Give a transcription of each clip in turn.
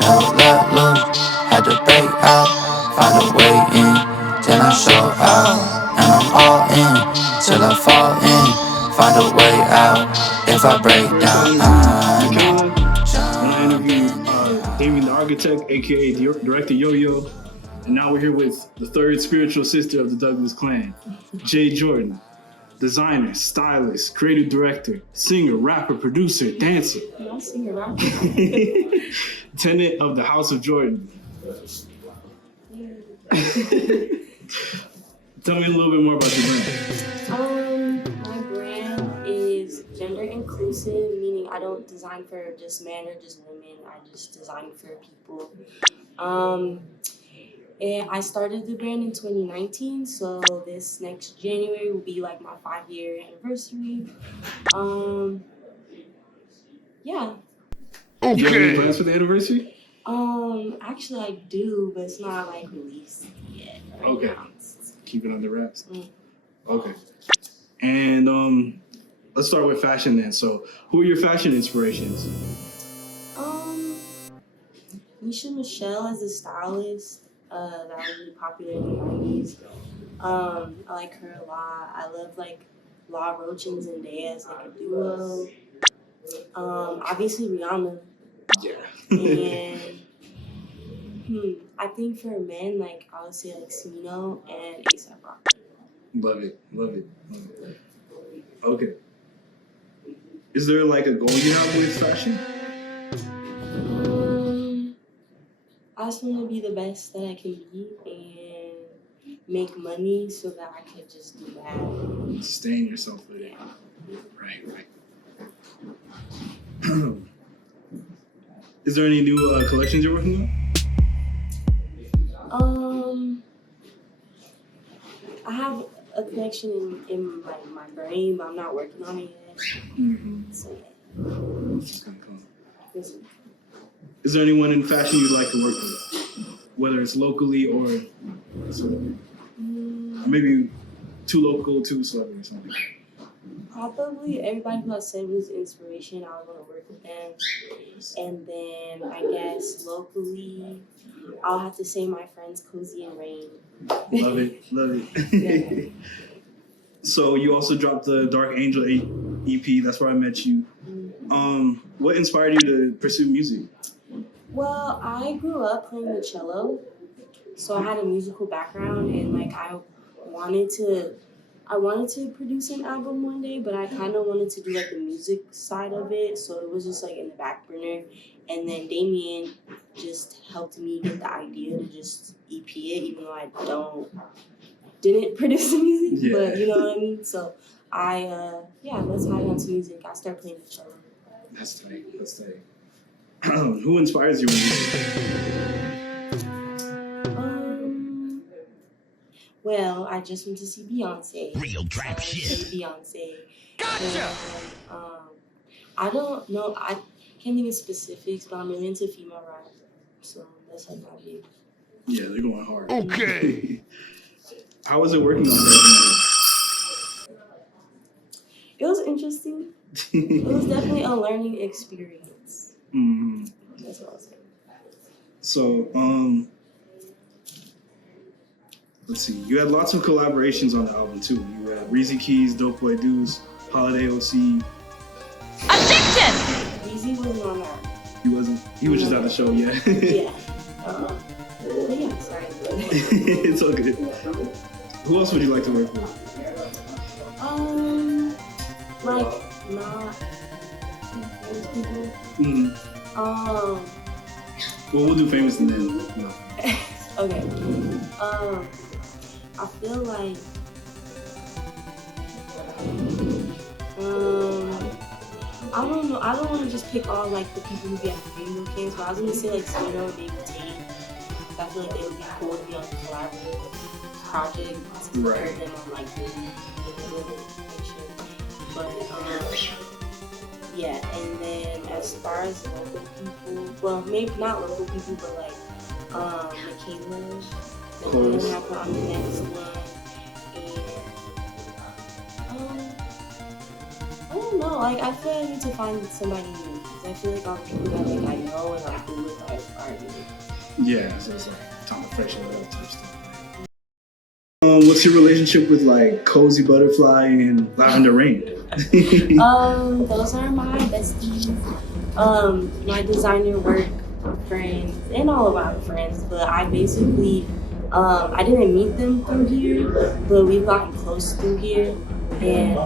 Never let loose, had to break out, find a way in, then I show out, and I'm all in, till I fall in, find a way out, if I break down, I know. And I interviewed Damien the Architect, aka Director Yo-Yo, and now we're here with the third spiritual sister of the Douglas clan, Jae Jordan. Designer, stylist, creative director, singer, rapper, producer, dancer. Not singer, rapper. Tenant of the House of Jordan. Tell me a little bit more about your brand. My brand is gender inclusive, meaning I don't design for just men or just women. I just design for people. And I started the brand in 2019, so this next January will be like my 5-year anniversary. Yeah. Okay. Do you have any plans for the anniversary? Actually I do, but it's not like released yet. Right now. Keep it under wraps. Okay. And let's start with fashion then. So, who are your fashion inspirations? Misha Michelle as a stylist. That was really popular in the 90s. I like her a lot. I love like La Roach and Zendaya as like a duo. Obviously Rihanna. Yeah. And I think for men, like I would say like Smino and A$AP Rocky. Love it. Okay. Is there like a goal you have with fashion? I just want to be the best that I can be and make money so that I can just do that. Sustain yourself with it. Right. Is there any new collections you're working on? I have a collection in my brain, but I'm not working on it yet. So That's kind of cool. Is there anyone in fashion you'd like to work with, whether it's locally or maybe too local, too celebrity or something? Probably everybody who has said was inspiration. I would want to work with them. And then I guess locally, I'll have to say my friends Cozy and Rain. Love it. Yeah. So you also dropped the Dark Angel EP. That's where I met you. What inspired you to pursue music? Well, I grew up playing the cello, so I had a musical background, and like I wanted to produce an album one day, but I kind of wanted to do like the music side of it, so it was just like in the back burner. And then Damien just helped me get the idea to just EP it, even though I didn't produce the music, but you know what I mean. So that's how I got into music. I started playing the cello. That's tight. Who inspires you in music? Well, I just went to see Beyonce. Real trap shit. Beyonce. Gotcha! And, I don't know. I can't think of specifics, but I'm really into female rap. So that's like my view. Yeah, they're going hard. Okay. How was it working on that? It was interesting. It was definitely a learning experience. That's what I was saying. So, let's see. You had lots of collaborations on the album too. You had Reezy Keys, Dope Boy Deuce, Holiday OC. Addiction! Reezy wasn't on that. He wasn't. He was just at the show. Yeah. Yeah. Yeah. Sorry. It's all good. Who else would you like to work with? Like not famous people. Well, we'll do famous and then. No. Okay. I feel like I don't know. I don't want to just pick all like the people who be at the Rainbow Kings, but I was gonna say like Zeno, maybe Tate. I feel like they would be cool to be on a collaborative project to compare them on like the picture. But yeah, and then as far as local people, well maybe not local people, but like Michaela, and then have her on the next one, and I don't know. Like I feel like I need to find somebody new because I feel like all the people that like I know and like who with like are new. Yeah, so it's like time to freshen it up type stuff. What's your relationship with like Cozy Butterfly and Lavender Rain? Those are my besties. My designer work friends and all of my friends, but I basically I didn't meet them through here, but we've gotten close through here, and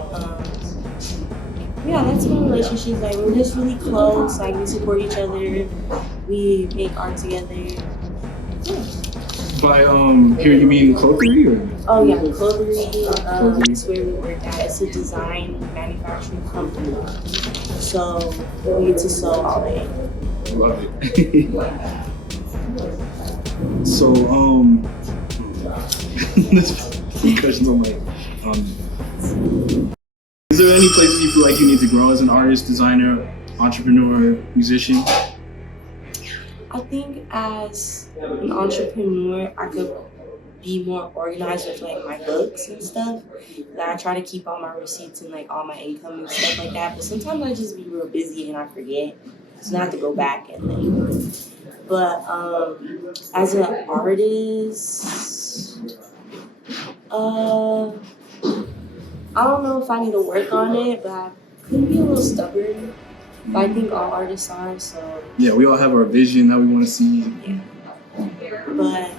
yeah, that's my relationship. Like we're just really close. Like we support each other. We make art together. Yeah. By here you mean Clothery or? Oh yeah, Clothery. Is where we work at. It's a design manufacturing company. So we get to sew all day. Love it. So this question I'm like is there any places you feel like you need to grow as an artist, designer, entrepreneur, musician? I think as an entrepreneur, I could be more organized with like my books and stuff. Like I try to keep all my receipts and like all my income and stuff like that. But sometimes I just be real busy and I forget, so I have to go back and like. But as an artist, I don't know if I need to work on it, but I could be a little stubborn. But I think all artists are, so. Yeah, we all have our vision that we want to see. Yeah. But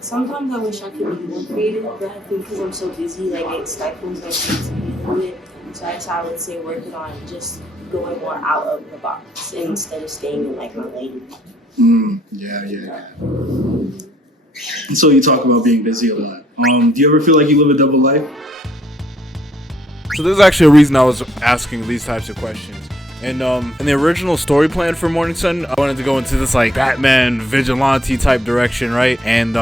sometimes I wish I could be more creative, but I think because I'm so busy, like it stifles like creativity a little bit. So I would say working on just going more out of the box instead of staying in like my lane. Yeah. So you talk about being busy a lot. Do you ever feel like you live a double life? So there's actually a reason I was asking these types of questions. And in the original story plan for Morning Sun, I wanted to go into this like Batman vigilante type direction, right? And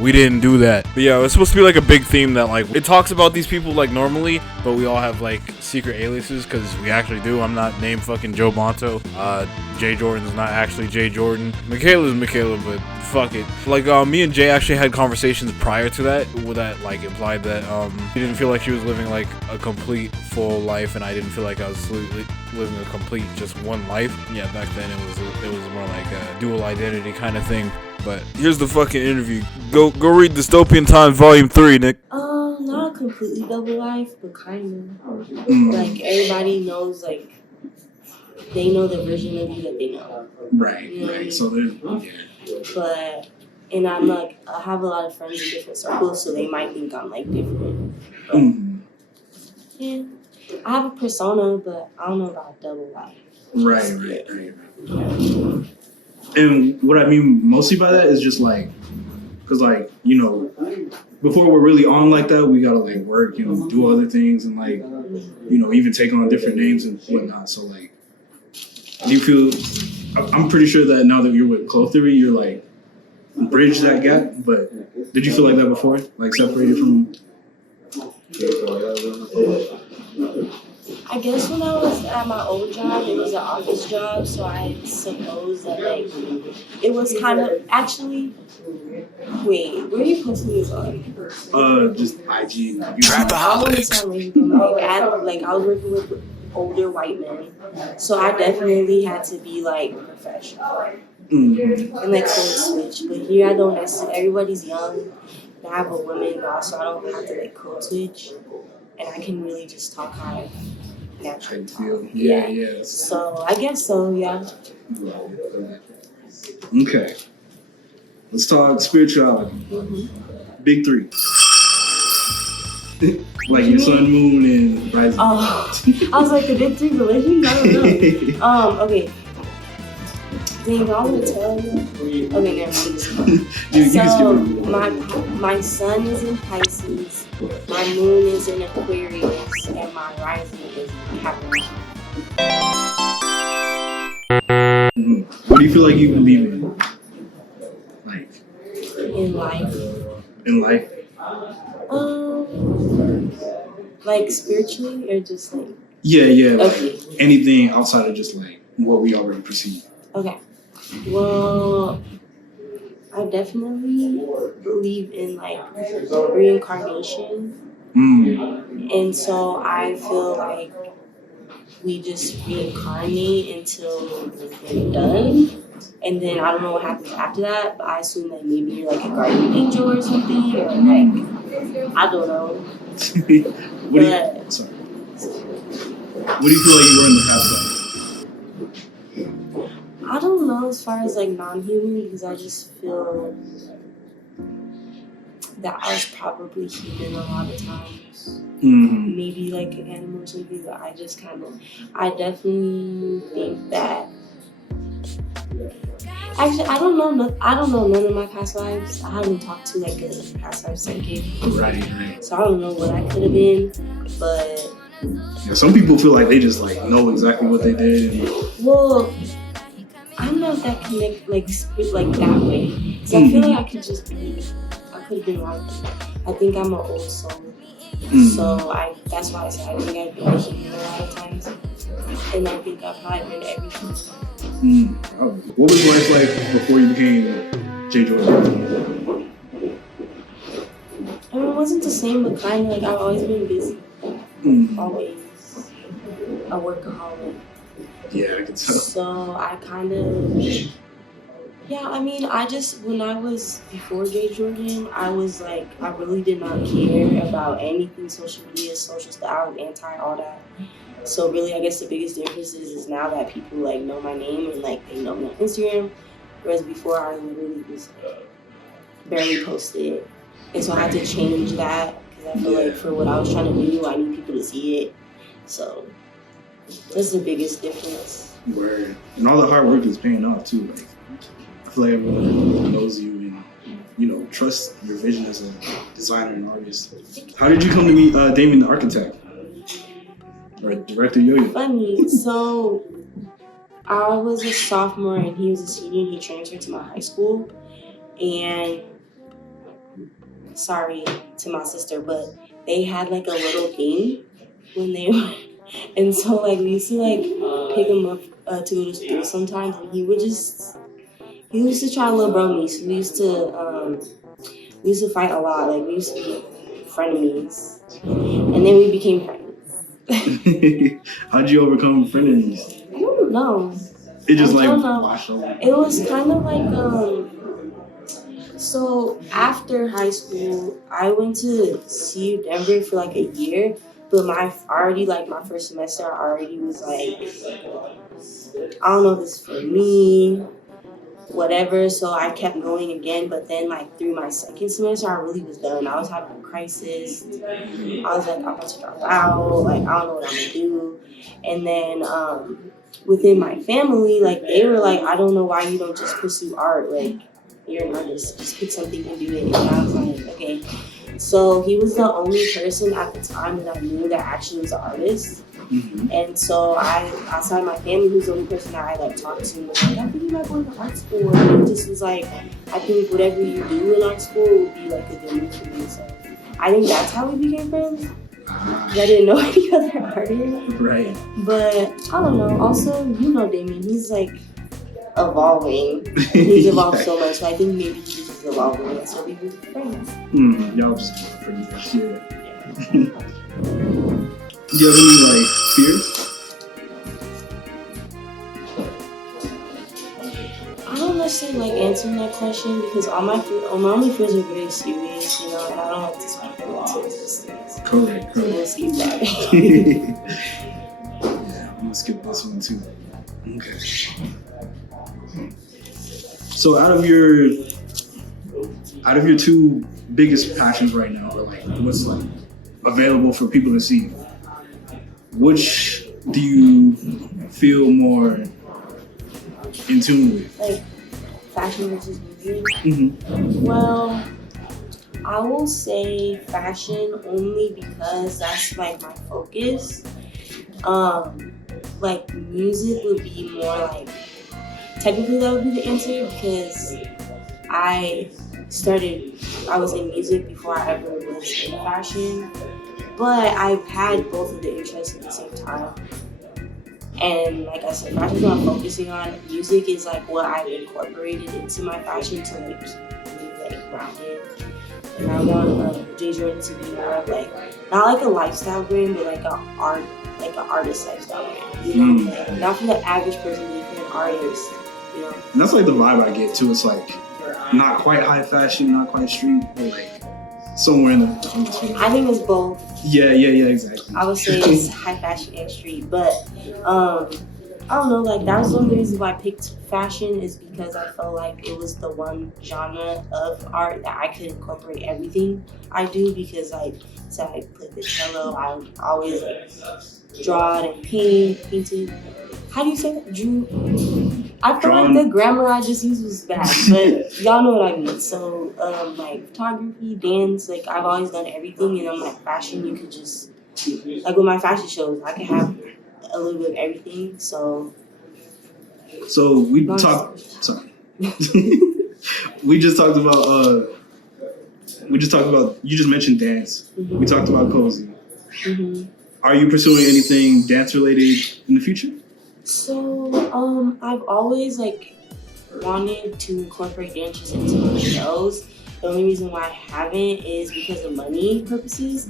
we didn't do that. But yeah, it was supposed to be like a big theme that like it talks about these people like normally, but we all have like secret aliases because we actually do. I'm not named fucking Joe Bonto. Jae Jordan's not actually Jae Jordan. Michaela's Michaela, but fuck it. Like me and Jay actually had conversations prior to that like implied that she didn't feel like she was living like a complete full life, and I didn't feel like I was living a complete just one life. Yeah, back then it was more like a dual identity kind of thing. But here's the fucking interview. Go read Dystopian Time Volume 3, Nick. Not completely double life, but kind of. Like everybody knows, like they know the version of you that they know. Right. You know what I mean? So they're But and I'm like I have a lot of friends in different circles, so they might think I'm like different. But, yeah, I have a persona, but I don't know about double life. Right. And what I mean mostly by that is just like, because like, you know, before we're really on like that, we gotta like work, you know, do other things and like, you know, even take on different names and whatnot. So like, do you feel, I'm pretty sure that now that you're with Clothery, you're like, bridge that gap, but did you feel like that before? Like separated from? I guess when I was at my old job, it was an office job, so I suppose that like it was kind of actually. Wait, where are you posting this on? Just IG. Trapaholics. Like I was working with older white men, so I definitely had to be like professional and like code switch. But here I don't necessarily. Everybody's young. And I have a woman now, so I don't have to like code switch, and I can really just talk how I naturally talk. Yeah. So I guess so. Yeah. Okay. Let's talk spirituality. Big three. Like your sun, moon, and rising. Oh, I was like the big three religions. I don't know. Okay. Dang, I want to tell you. Okay, never mind. You can So speak. my sun is in Pisces, my moon is in Aquarius, and my rising is in Capricorn. What do you feel like you believe in? Like In life, in life? like spiritually or just like Yeah. Like okay. anything outside of just like what we already perceive. Okay. Well, I definitely believe in like reincarnation. And so I feel like we just reincarnate until we're done. And then I don't know what happens after that, but I assume that maybe you're like a guardian angel or something, or like, I don't know. What do you feel like you were in the past life? I don't know as far as like non-human, because I just feel that I was probably human a lot of times. Maybe like an animal or something, but I definitely think that. Actually, I don't know none of my past lives. I haven't talked to like a past life psychic. Right. So I don't know what I could have been, but. Yeah, some people feel like they just like know exactly what they did. Well, I'm not that connected, like that way. So I feel like I could have been like, I think I'm an old soul. So that's why I said I think I've been human a lot of times. And I think I've probably been everything. What was life like before you became Jae Jordan? I mean, it wasn't the same, but kind of like I've always been busy. Always. A workaholic. Yeah, I can tell. So I kind of, yeah, I mean, when I was before Jae Jordan, I was like, I really did not care about anything social media, social stuff. I was anti all that. So really, I guess the biggest difference is now that people like know my name and like they know me on Instagram, whereas before I literally was barely posted. And so I had to change that because I feel like for what I was trying to do, I need people to see it. So that's the biggest difference. Word. And all the hard work is paying off too. Like I feel like everyone knows you and trust your vision as a designer and artist. How did you come to meet Damien the Architect? Or director Yo-Yo? Funny. So I was a sophomore and he was a senior and he transferred to my high school. And sorry to my sister, but they had like a little thing when they were, and so like we used to like pick him up to go to school sometimes, and he used to try to little bro me. So we used to fight a lot. Like we used to be frenemies, and then we became friends. How'd you overcome frenemies? I don't know. It just I don't like know. washed over. It was kind of like so after high school, I went to CU Denver for like a year, but my first semester, I already was like, I don't know if this is for me, whatever. So I kept going again, but then like through my second semester, I really was done. I was having a crisis. I was like, I'm about to drop out. Like I don't know what I'm gonna do. And then within my family, like they were like, I don't know why you don't just pursue art. Like you're an artist, just pick something and do it. And I was like, okay. So he was the only person at the time that I knew that actually was an artist. And so outside my family, who's the only person that I like talked to, was like, I think you might go to art school. And he just was like, I think whatever you do in art school would be like a good move for you. So I think that's how we became friends. I didn't know any other artists. Right. But I don't know. Also, Damien, he's like evolving. He's evolved so much. So I think maybe he's just evolving. And so we were friends. Y'all just pretty much, yeah. Do you have any like fears? I don't necessarily like answering that question because all my only fears are very serious, and I don't like to speak them until it's serious. Correct. So we'll skip that. Yeah, I'm gonna skip this one too. Okay. So out of your two biggest passions right now, or like what's like available for people to see, which do you feel more in tune with? Like fashion versus music. Mm-hmm. Well, I will say fashion only because that's like my focus. Like music would be more like technically that would be the answer because I I was in music before I ever was in fashion, but I've had both of the interests at the same time. And like I said, fashion is what I'm focusing on. Music is like what I've incorporated into my fashion to like keep me like grounded. And I want Jae Jordan to be more of like not like a lifestyle brand, but like an artist lifestyle brand. You know, like, not for the average person, but for an artist. You know, And that's like the vibe I get too. It's like not quite high fashion, not quite street, but like somewhere in the. I think it's both. Yeah, exactly. I would say it's high fashion and street, but I don't know, like that was one of the reasons why I picked fashion is because I felt like it was the one genre of art that I could incorporate everything I do because like so I play the cello, I always like draw and painted. How do you say that? Drew. I feel like the grammar I just used was bad, but y'all know what I mean. So like photography, dance, like I've always done everything, and I'm like fashion. You could just like with my fashion shows, I can have a little bit of everything. So we talked. Sorry, we just talked about. You just mentioned dance. Mm-hmm. We talked about Cozy. Mm-hmm. Are you pursuing anything dance related in the future? So I've always like wanted to incorporate dances into my shows. The only reason why I haven't is because of money purposes.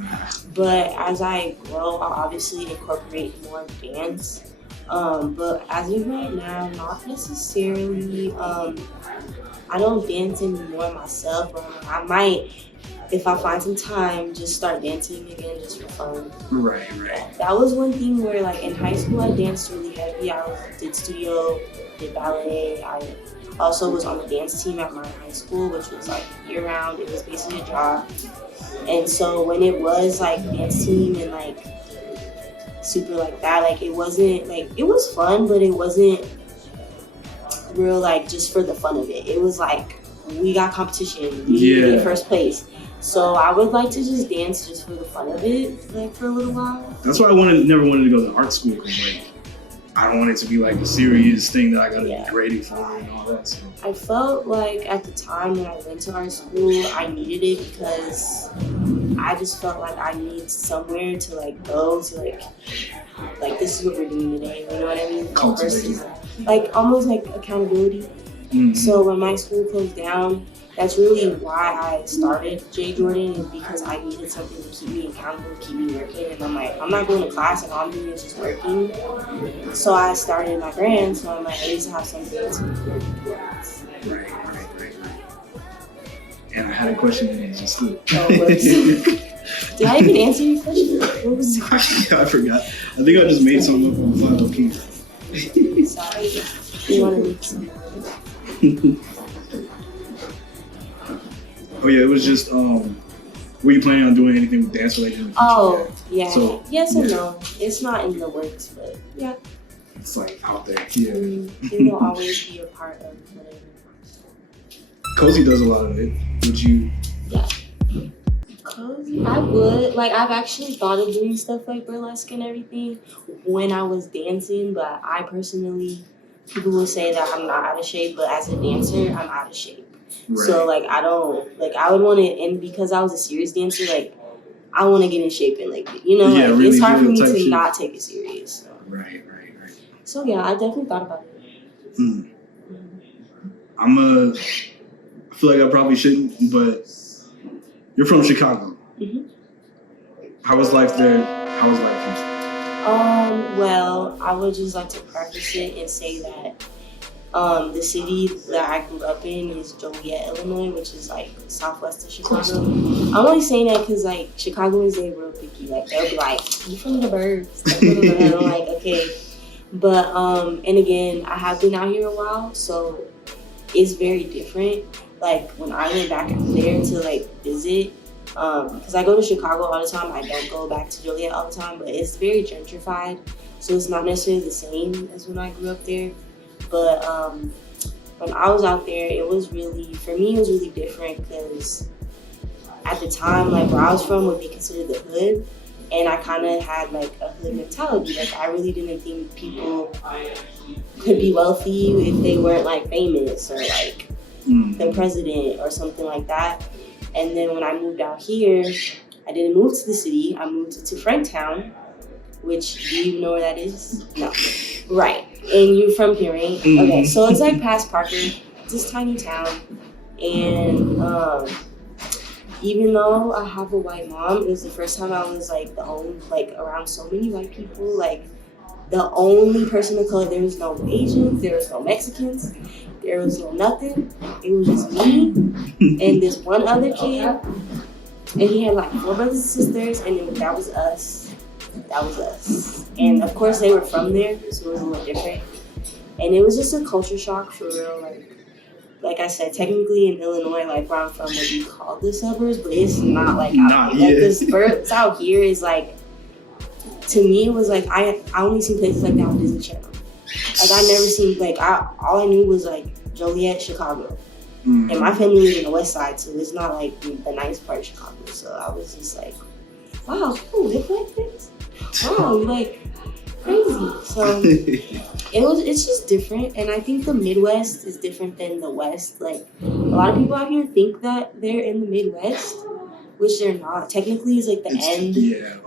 But as I grow, I'll obviously incorporate more dance. But as of right now, not necessarily. I don't dance anymore myself, but I might, if I find some time, just start dancing again just for fun. Right. That was one thing where, like, in high school, I danced really heavy. I did studio, did ballet. I also was on the dance team at my high school, which was, like, year-round. It was basically a job. And so when it was, like, dance team and, like, super like that, like, it wasn't, like, it was fun, but it wasn't real, like, just for the fun of it. It was, like, we got competition. We get first place. So I would like to just dance just for the fun of it, like for a little while. That's why I never wanted to go to art school because like I don't want it to be like a serious thing that I gotta be graded for and all that. So I felt like at the time when I went to art school, I needed it because I just felt like I need somewhere to like go to like this is what we're doing today. You know what I mean? Versus like almost like accountability. Mm-hmm. So when my school closed down, that's really why I started Jae Jordan, is because I needed something to keep me accountable, keep me working. And I'm like, I'm not going to class and all I'm doing is just working. So I started my brand, so I'm like, I need to have something to work towards. Right. And I had a question and it just slipped. Did I even answer your question? What was the question? I forgot. I think I just made something up on the fly low-key. Sorry. You want to make something? Oh yeah, it was just were you planning on doing anything with dance related in the future? Oh, yeah. So, yes and no. It's not in the works, but yeah. It's like out there. Yeah. It will always be a part of whatever. Cozy does a lot of it. Would you? Yeah. Cozy? I would. Like, I've actually thought of doing stuff like burlesque and everything when I was dancing, but I personally, people will say that I'm not out of shape, but as a dancer, I'm out of shape. Right. So, like, I don't, like, I would want to, and because I was a serious dancer, like, I want to get in shape and, like, you know, like, really it's hard for me to not take it serious. So. Right. So, yeah, I definitely thought about it. I feel like I probably shouldn't, but you're from Chicago. Mm-hmm. How was life there? How was life here? Well, I would just like to preface it and say that the city that I grew up in is Joliet, Illinois, which is like southwest of Chicago. I'm only saying that because like Chicagoans, they're real picky. Like they'll be like, "You from the burbs?" And I'm like, okay. But and again, I have been out here a while, so it's very different. Like when I went back there to like visit, because I go to Chicago all the time. I don't go back to Joliet all the time, but it's very gentrified, so it's not necessarily the same as when I grew up there. But when I was out there, it was really different because at the time, like where I was from would be considered the hood. And I kind of had like a hood mentality. Like I really didn't think people could be wealthy if they weren't like famous or like the president or something like that. And then when I moved out here, I didn't move to the city. I moved to Franktown, which, do you even know where that is? No. Right. And you're from here, right? Okay, so it's like past Parker. It's this tiny town. And even though I have a white mom, it was the first time I was like around so many white people. Like the only person of color, there was no Asians, there was no Mexicans, there was no nothing. It was just me and this one other kid. And he had like 4 brothers and sisters, and that was us. That was us. And of course they were from there, so it was a little different. And it was just a culture shock for real. Like I said, technically in Illinois, like where I'm from, would be called the suburbs, but it's not like out here. Like the suburbs out here is like, to me, it was like I only seen places like that on Disney Channel. Like I never seen all I knew was like Joliet, Chicago, and my family lives in the West Side, so it's not like the nice part of Chicago. So I was just like, wow, people live like this. Wow, like crazy. So it's just different, and I think the Midwest is different than the West. Like a lot of people out here think that they're in the Midwest, which they're not. Technically, it's like the end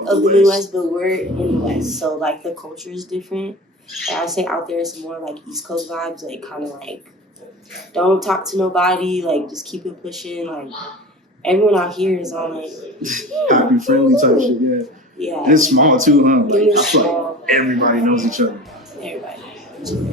of the Midwest, but we're in the West, so like the culture is different. And I say out there it's more like East Coast vibes, like kind of like don't talk to nobody, like just keep it pushing. Like everyone out here is on like happy, friendly type shit. Yeah. Yeah. And it's small too, huh? Like It's I feel small. like everybody knows each other. Everybody.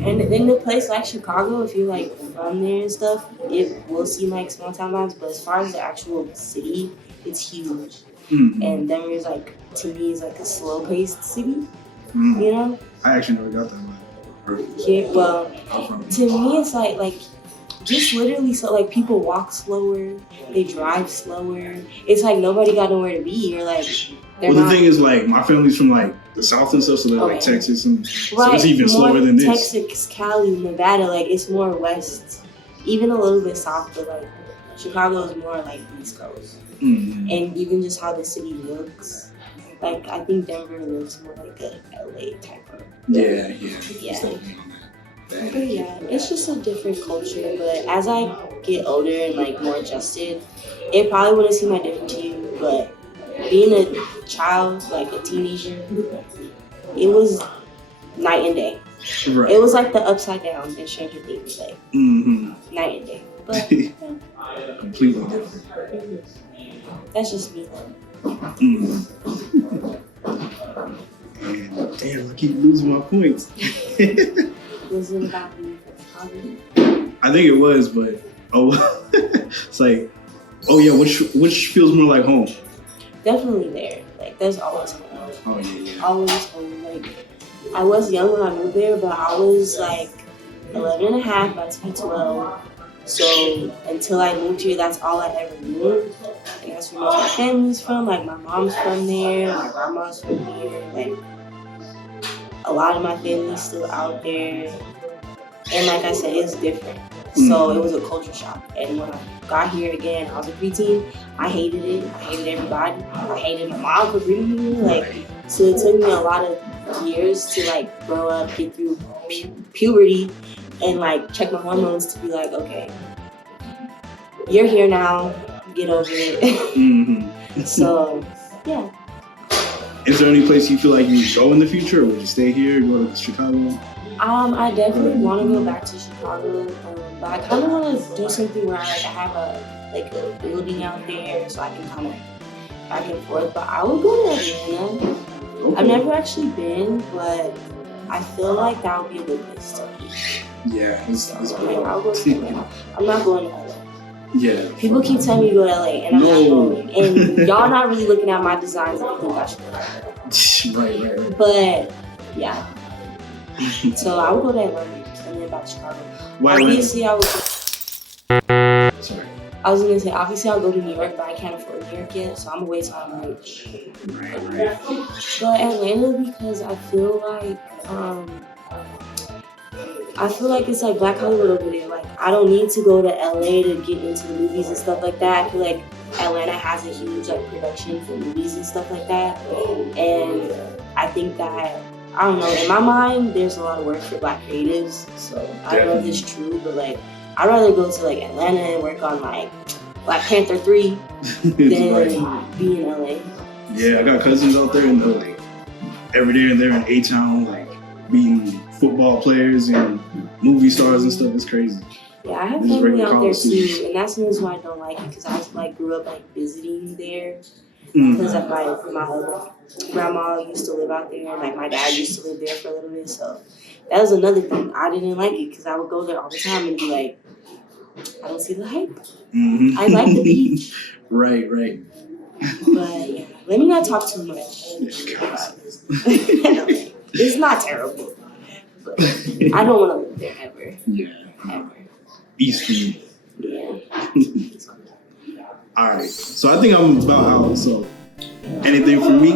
And in a place like Chicago, if you're like from there and stuff, it will seem like small town vibes. But as far as the actual city, it's huge. And Denver is like, to me, is like a slow paced city. You know? I actually never got that one. Yeah, well, to me, it's like just literally so like people walk slower, they drive slower. It's like nobody got nowhere to be. Or like the thing is, like, my family's from like the South and stuff, so they're like Texas, and so it's even slower than this. Texas, Cali, Nevada, like it's more west, even a little bit south, but like Chicago is more like East Coast. And even just how the city looks, like I think Denver looks more like a LA type of. Yeah. But yeah, it's just a different culture. But as I get older and like more adjusted, it probably wouldn't seem that different to you. But being a child, like a teenager, it was night and day. Right. It was like the upside down in Stranger Things, like night and day. But completely different. That's just me though. Damn, I keep losing my points. Was it about me? I think it was, but it's like, which feels more like home? Definitely there. Like there's always home. Oh yeah. Always home. Like I was young when I moved there, but I was like 11 and a half, about to be 12. So until I moved here, that's all I ever knew. And that's where most of my family's from. Like my mom's from there, my grandma's from here. Like a lot of my family's still out there. And like I said, it's different. So it was a culture shock. And when I got here again, I was a preteen. I hated it. I hated everybody. I hated my mom for bringing me here. Like, so it took me a lot of years to like grow up, get through puberty, and like check my hormones to be like, okay, you're here now. Get over it. So, yeah. Is there any place you feel like you would go in the future, or would you stay here, go to Chicago? I definitely want to go back to Chicago, but I kind of want to do something where I have a building out there, so I can kind of back and forth. But I would go to Atlanta. Okay. I've never actually been, but I feel like that would be a good place to be. Yeah, it's I'll go to Atlanta. I'm not going to LA. Yeah. People keep telling me to go to LA, and I'm not going. And y'all not really looking at my designs and think I should go to LA. Right. But yeah. So I would go to Atlanta and then back to Chicago. Why obviously, Atlanta? Sorry. I was gonna say, obviously I'll go to New York, but I can't afford New York yet, so I'm gonna wait till I'm rich. Right. But Atlanta, because I feel like I feel like it's like Black Hollywood over there. Like I don't need to go to LA to get into the movies and stuff like that. I feel like Atlanta has a huge like production for movies and stuff like that. And I think that I don't know, in my mind there's a lot of work for Black creatives. So I don't know if it's true, but like I'd rather go to like Atlanta and work on like Black Panther 3 than be in LA. Yeah, I got cousins out there and they're like every day and they're in A-Town, like being football players and movie stars and stuff. It's crazy. Yeah, I have family out there too, and that's the reason why I don't like it, because I like grew up like visiting there because of my grandma used to live out there, and like my dad used to live there for a little bit. So that was another thing. I didn't like it because I would go there all the time and be like, I don't see the hype. Mm-hmm. I like the beach. Right. But yeah, let me not talk too much. It's not terrible, but I don't want to live there ever. Yeah. Ever. Eastern. Yeah. All right. So I think I'm about out. So anything from me?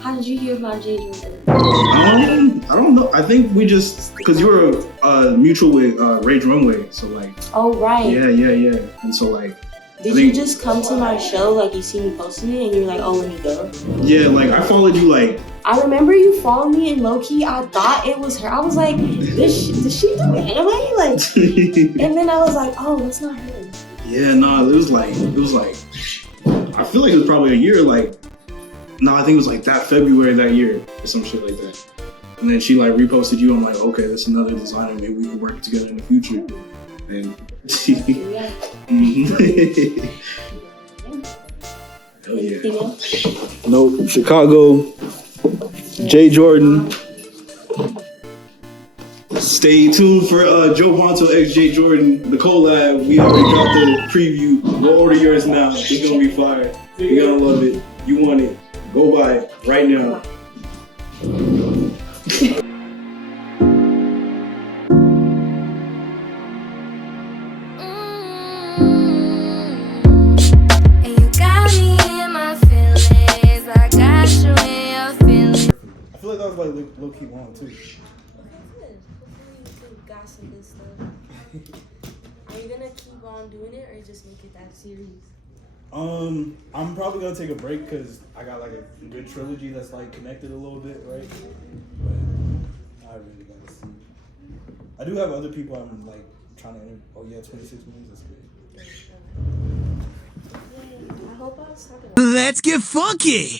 How did you hear about Jae Jordan? I don't know. I think we just because you were mutual with Rage Runway, so like. Oh right. Yeah. And so like. Did you just come to my show, like you see me posting it, and you're like, oh, let me go? Yeah, like I followed you like. I remember you following me, and low key, I thought it was her. I was like, does she do anime? Like, and then I was like, oh, that's not her. Yeah, no, it was like, I feel like it was probably a year, like, no, I think it was like that February that year or some shit like that. And then she like reposted you. I'm like, okay, that's another designer. Maybe we can work together in the future. And Yeah. Hell yeah. Anything else? Nope. Chicago, Jae Jordan. Stay tuned for Joe Bonto x Jae Jordan, the collab. We already got the preview. Go order yours now. It's gonna be fire. You're gonna love it. You want it. Go buy it right now. I feel like that was like low key long too. Got some good stuff. Are you gonna keep on doing it, or just make it that series? I'm probably gonna take a break because I got like a good trilogy that's like connected a little bit, right? But I really gotta see. I do have other people I'm like trying to. Oh yeah, 26 minutes. That's good. I hope I was talking about Let's get funky.